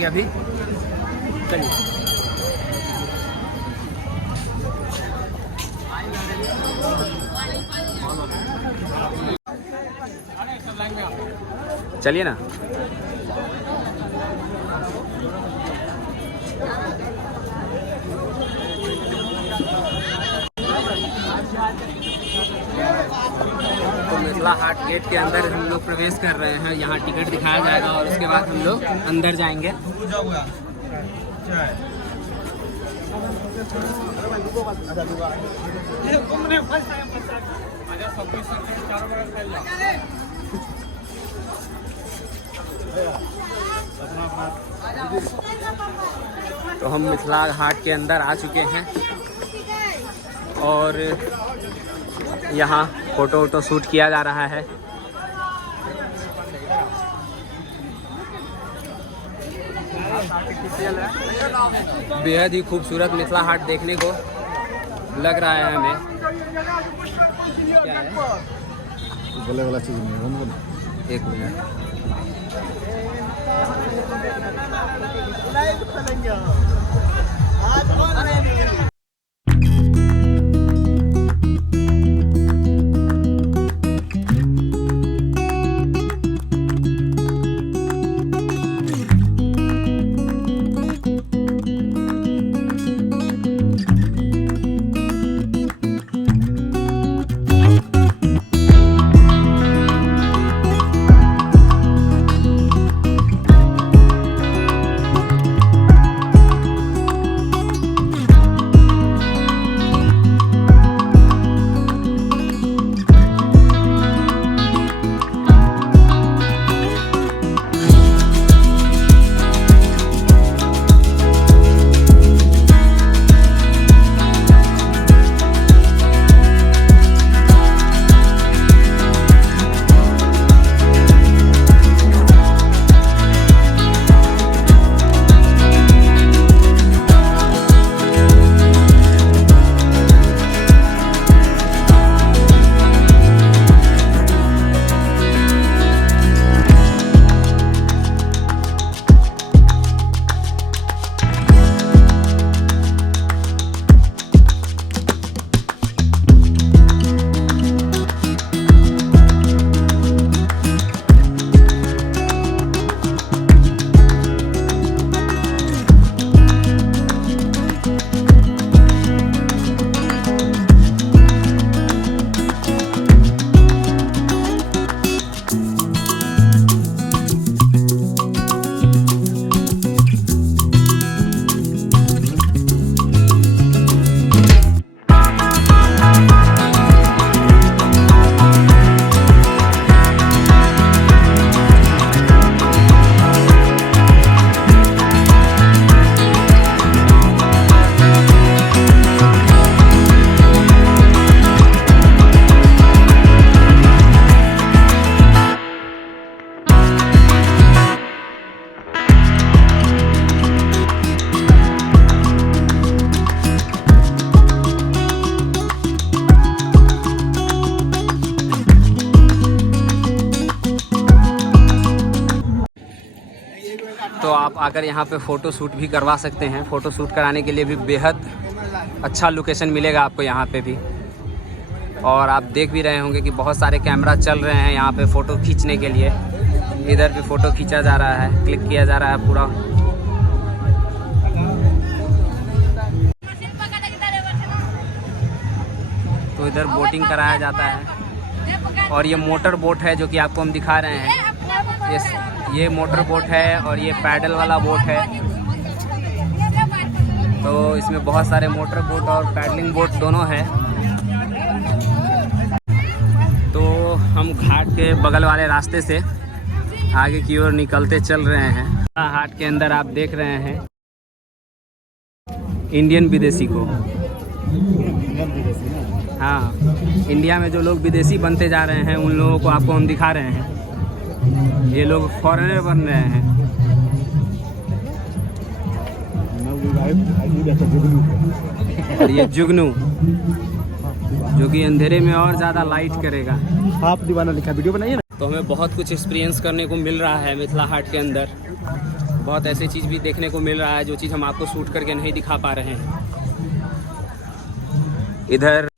जाएंगे अभी। चलिए चलिए ना। तो मिथिला हाट गेट के अंदर हम लोग प्रवेश कर रहे हैं। यहाँ टिकट दिखाया जाएगा और उसके बाद हम लोग अंदर जाएंगे। तो हम मिथिला हाट के अंदर आ चुके हैं और यहाँ फोटो वोटो शूट किया जा रहा है। बेहद ही खूबसूरत मिथिला हाट देखने को लग रहा है हमें। क्या है बोले वाला चीज नहीं, एक मिनट। तो आप आकर यहाँ पे फ़ोटो शूट भी करवा सकते हैं। फ़ोटो शूट कराने के लिए भी बेहद अच्छा लोकेशन मिलेगा आपको यहाँ पे भी। और आप देख भी रहे होंगे कि बहुत सारे कैमरा चल रहे हैं यहाँ पे फ़ोटो खींचने के लिए। इधर भी फ़ोटो खींचा जा रहा है, क्लिक किया जा रहा है पूरा। तो इधर बोटिंग कराया जाता है और ये मोटर बोट है जो कि आपको हम दिखा रहे हैं। ये मोटर बोट है और ये पैडल वाला बोट है। तो इसमें बहुत सारे मोटर बोट और पैडलिंग बोट दोनों हैं। तो हम घाट के बगल वाले रास्ते से आगे की ओर निकलते चल रहे हैं। हाट के अंदर आप देख रहे हैं इंडियन विदेशी को। हाँ, इंडिया में जो लोग विदेशी बनते जा रहे हैं उन लोगों को आपको हम दिखा रहे हैं। ये लोग फॉरेनर बन रहे हैं। और ये जुगनू जो कि अंधेरे में और ज़्यादा लाइट करेगा। आप दीवाना लिखा वीडियो बनाइए ना। तो हमें बहुत कुछ एक्सपीरियंस करने को मिल रहा है मिथिला हाट के अंदर। बहुत ऐसी चीज़ भी देखने को मिल रहा है जो चीज़ हम आपको शूट करके नहीं दिखा पा रहे हैं। इधर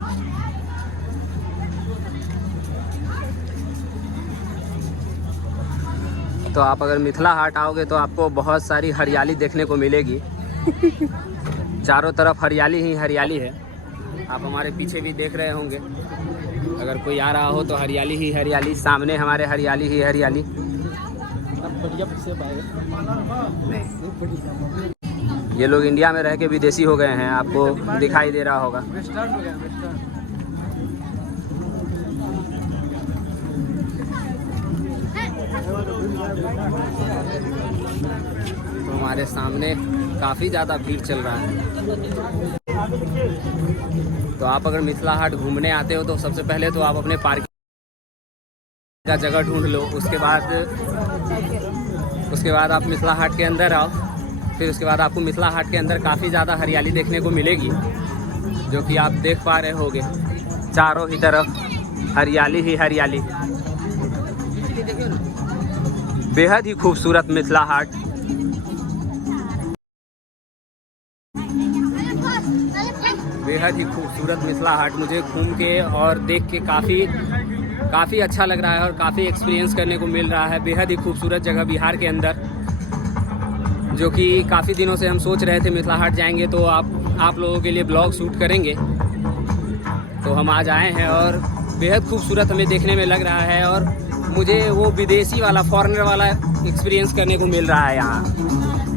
तो आप अगर मिथिला हाट आओगे तो आपको बहुत सारी हरियाली देखने को मिलेगी। चारों तरफ हरियाली ही हरियाली है। आप हमारे पीछे भी देख रहे होंगे, अगर कोई आ रहा हो तो हरियाली ही हरियाली, सामने हमारे हरियाली ही हरियाली। ये लोग इंडिया में रह के विदेशी हो गए हैं, आपको दिखाई दे रहा होगा। तो हमारे सामने काफ़ी ज़्यादा भीड़ चल रहा है। तो आप अगर मिथिला हाट घूमने आते हो तो सबसे पहले तो आप अपने पार्किंग का जगह ढूंढ लो। उसके बाद आप मिथिला हाट के अंदर आओ। फिर उसके बाद आपको मिथिला हाट के अंदर काफ़ी ज़्यादा हरियाली देखने को मिलेगी, जो कि आप देख पा रहे होगे। चारों ही तरफ हरियाली ही हरियाली, बेहद ही खूबसूरत मिथिला हाट। बेहद ही खूबसूरत मिथिला हाट मुझे घूम के और देख के काफ़ी अच्छा लग रहा है और काफ़ी एक्सपीरियंस करने को मिल रहा है। बेहद ही खूबसूरत जगह बिहार के अंदर, जो कि काफ़ी दिनों से हम सोच रहे थे मिथिला हाट जाएंगे तो आप लोगों के लिए ब्लॉग शूट करेंगे। तो हम आज आए हैं और बेहद खूबसूरत हमें देखने में लग रहा है और मुझे वो विदेशी वाला, फॉरेनर वाला एक्सपीरियंस करने को मिल रहा है यहाँ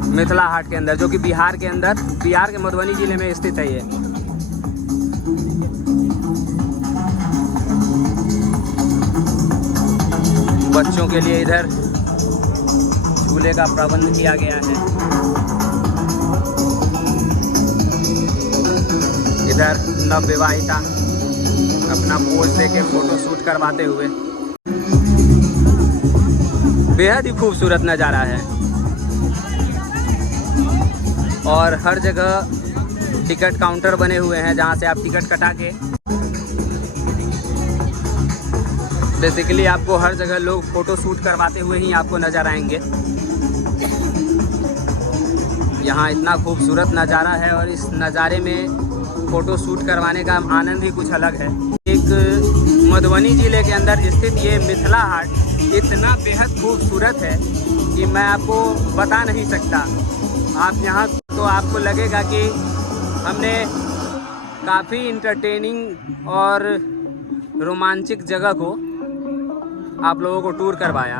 मिथिला हाट के अंदर, जो कि बिहार के अंदर, बिहार के मधुबनी ज़िले में स्थित है ये। बच्चों के लिए इधर झूले का प्रबंध किया गया है। इधर नवविवाहिता अपना पोज देके फोटो शूट करवाते हुए। बेहद ही खूबसूरत नज़ारा है और हर जगह टिकट काउंटर बने हुए हैं जहां से आप टिकट कटा के, बेसिकली आपको हर जगह लोग फ़ोटो शूट करवाते हुए ही आपको नज़र आएंगे। यहाँ इतना खूबसूरत नज़ारा है और इस नज़ारे में फ़ोटो शूट करवाने का आनंद ही कुछ अलग है। एक मधुबनी ज़िले के अंदर स्थित ये मिथिला हाट इतना बेहद खूबसूरत है कि मैं आपको बता नहीं सकता। आप यहाँ तो आपको लगेगा कि हमने काफ़ी इंटरटेनिंग और रोमांचक जगह को आप लोगों को टूर करवाया।